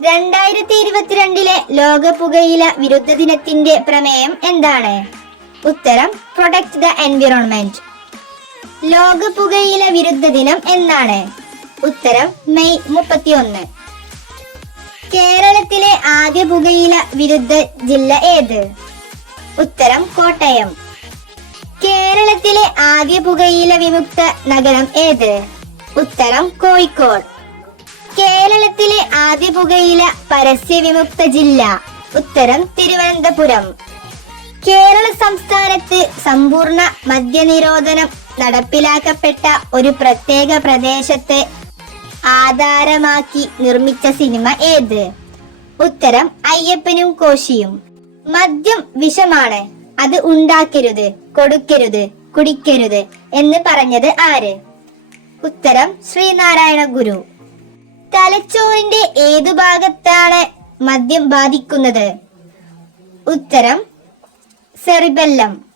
2022 ലോക പുകയില വിരുദ്ധ ദിനത്തിന്റെ പ്രമേയം എന്താണ്? ഉത്തരം പ്രൊട്ടക്ട് ദ എൻവിറോൺമെന്റ്. ലോക പുകയില വിരുദ്ധ ദിനം എന്നാണ്? ഉത്തരം മെയ് 31. കേരളത്തിലെ ആദ്യ പുകയില വിരുദ്ധ ജില്ല ഏത്? ഉത്തരം കോട്ടയം. കേരളത്തിലെ ആദ്യ പുകയില വിമുക്ത നഗരം ഏത്? ഉത്തരം കോഴിക്കോട്. കേരളത്തിലെ ആദ്യ പുകയില പരസ്യ വിമുക്ത ജില്ല? ഉത്തരം തിരുവനന്തപുരം. കേരള സംസ്ഥാനത്ത് സമ്പൂർണ്ണ മദ്യനിരോധനം നടപ്പിലാക്കപ്പെട്ട ഒരു പ്രത്യേക പ്രദേശത്തെ ആധാരമാക്കി നിർമ്മിച്ച സിനിമ ഏത്? ഉത്തരം അയ്യപ്പനും കോശിയും. മദ്യം വിഷമാണ്, അത് ഉണ്ടാക്കരുത്, കൊടുക്കരുത്, കുടിക്കരുത് എന്ന് പറഞ്ഞത് ആര്? ഉത്തരം ശ്രീനാരായണ ഗുരു. തലച്ചോറിന്റെ ഏതു ഭാഗത്താണ് മദ്യം ബാധിക്കുന്നത്? ഉത്തരം സെറിബെല്ലം.